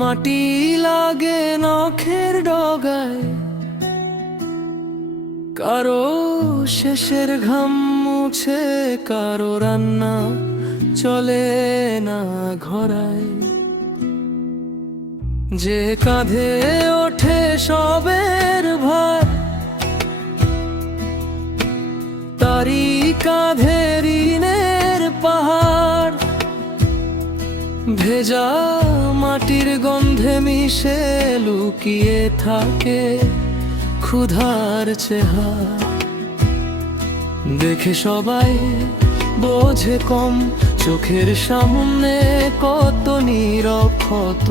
মাটি লাগে নখের ডগায়, কারো শেষের ঘাম মুছে, কারো রান্না চলে না ঘরায়। যে কাঁধে ওঠে সবের ভার, তারি কাঁধে ঋণের পাহাড়। ভেজা মাটির গন্ধে মিশে লুকিয়ে থাকে ক্ষুধার চেহারা। দেখে সবাই বোঝে কম, চোখের সামনে কত নীরব ক্ষত।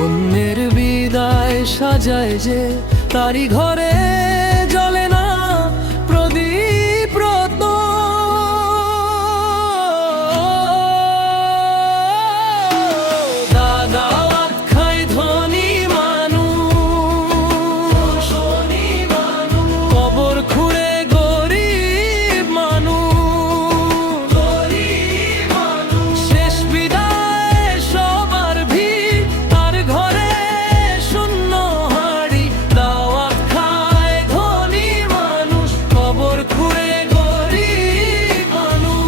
অন্যের বিদায় সাজায় যে, তারি ঘরে জ্বলে না প্রদীপ রত্ন। দাওয়াত খায় ধনী মানুষ, কবর খুঁড়ে গরিব মানুষ। শেষ বিদায় সবার ভিড়, তার ঘরে শূন্য হাড়ি। দাওয়াত খায় ধনী মানুষ, কবর খুঁড়ে গরিব মানুষ।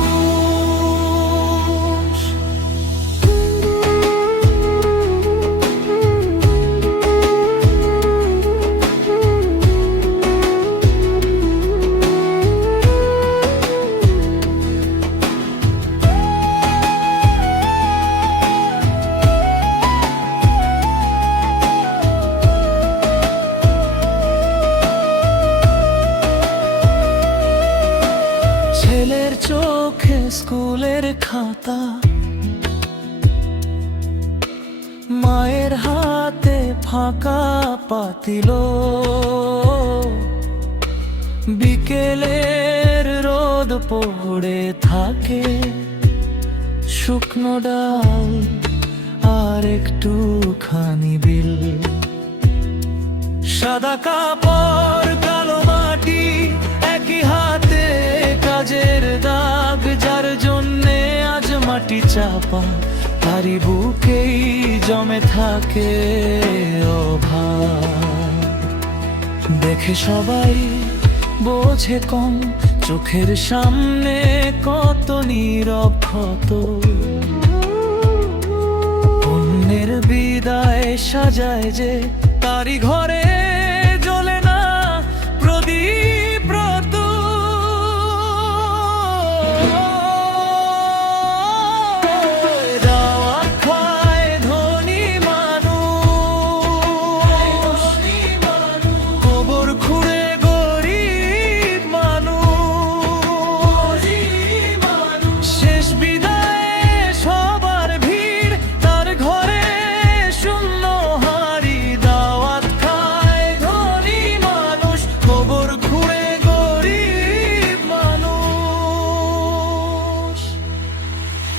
ছেলের চোখে স্কুলের খাতা, মায়ের হাতে ফাঁকা পাতিল। বিকেলের রোদ পড়ে থাকে, শুকনো ডাল আর একটুখানি বিল। সাদা কাপড় কালো মাটি, একই হাতে কাজের দাগ। যার জন্যে আজ মাটি চাপা, তারি বুকেই জমে থাকে অভাব। দেখে সবাই বোঝে কম, চোখের সামনে কত নীরব ক্ষত। অন্যের বিদায় সাজায় যে, তারি ঘরে জ্বলে না প্রদীপ রত। দাওয়াত খায় ধনী মানুষ, কবর খুঁড়ে গরিব মানুষ। শেষ বিদায়ে সবার ভিড়, তার ঘরে শূন্য হাড়ি। দাওয়াত খায় ধনী মানুষ, কবর খুঁড়ে গরিব মানুষ।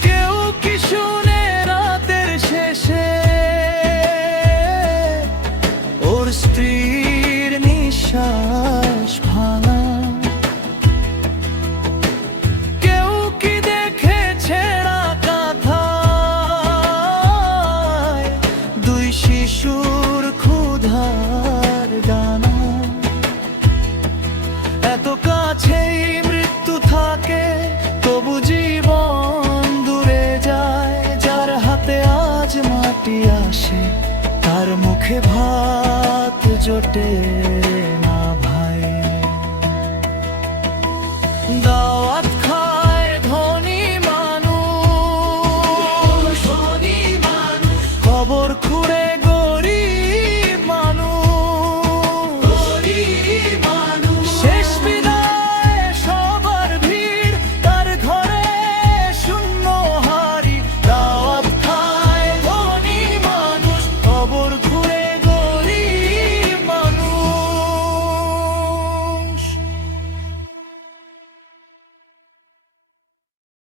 কেউ কি শুনে রাতের শেষে ওর স্ত্রীর নিঃশ্বাস ভাঙা? কেউ কি দেখে ছেঁড়া কাঁথায় দুই শিশুর ক্ষুধার ডানা? এত কাছেই মৃত্যু থাকে, তবু জীবন দূরে যায়। যার হাতে আজ মাটি আসে, তার মুখে ভাত জোটে